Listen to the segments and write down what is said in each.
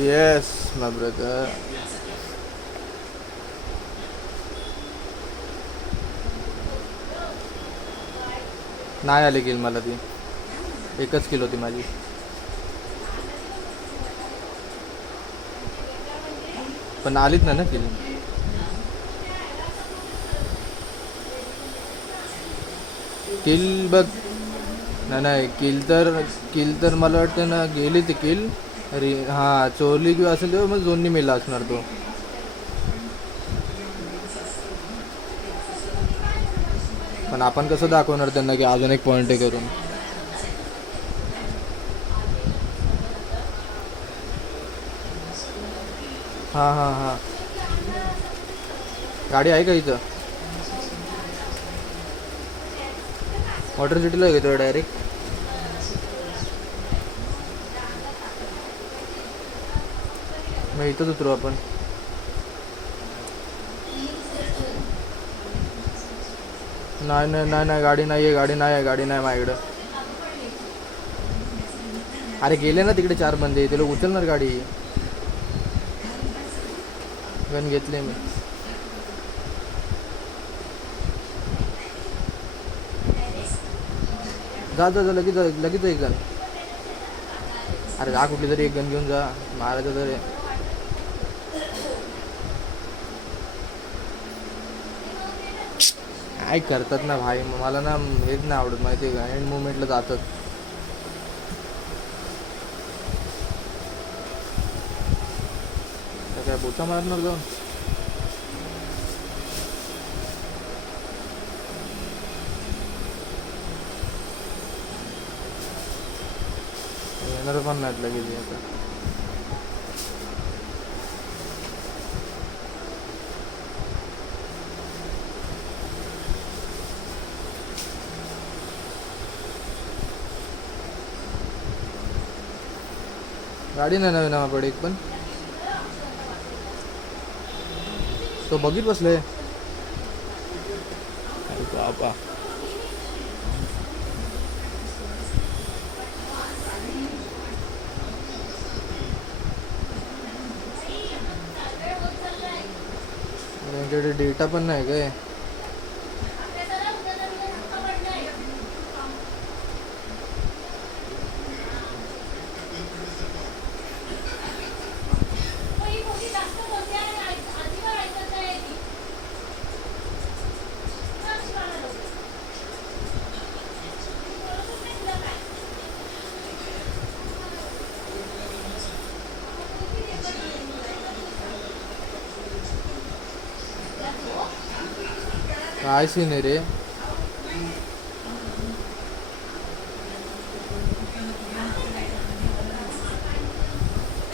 Yes माय brother. नाही आली किल मला ती. एकच किल होती माझी. पण आलीच नाही ना किल. किल बघ. नाही नाही किल तर मला वाटतं ना गेली ती किल. अरे हां चोरली किंवा असेल तेव्हा मग झोननी मेला असणार तो. पण आपण कसं दाखवणार त्यांना की अजून एक पॉईंट आहे करून. हां हां हां. गाडी आहे का इथं? वॉटर सिटीला घेतो डायरेक्ट. मग इथंच उतरू आपण. नाही नाही नाही नाही गाडी नाही आहे गाडी नाही माझ्याकडं. अरे गेले ना तिकडे 4 बंदे ते लोक उचलणार गाडी. गन घेतले मी. जा जा जा लगेच लगेच एक गन. अरे जा कुठली तरी एक गन घेऊन जा मारायचं तरी. काय करतात ना भाई मला ना हेच नाही आवडत माहिती आहे का एंड मुवमेंटला जातात. काय बोचा मारणार जाऊन. येणार पण नाहीत लगेच आता. गाडी नाही नवीन आम्हाला एक पण. तो बघित बसले. अरे बाबा. यांच्याकडे डेटा पण नाही काय. काय सीन आहे रे.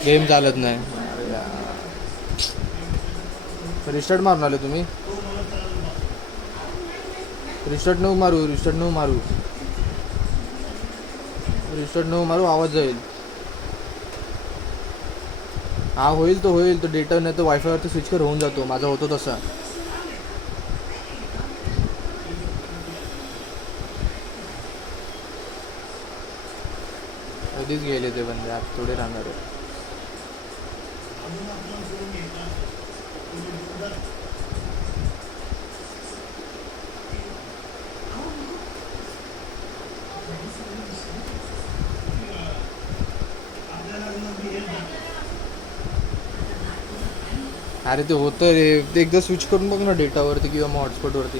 गेम चालत नाही. रिस्टार्ट मारून आले तुम्ही. रिस्टार्ट नको मारू आवाज जाईल. हा होईल तो डेटा नाही तर वायफायवरती स्विच कर होऊन जातो. माझा होतो तसा. कधीच गेले ते बंदे आज थोडे राहणार आहे. अरे ते होतं रे ते एकदा स्विच करून बघ ना डेटावरती किंवा मग हॉटस्पॉटवरती.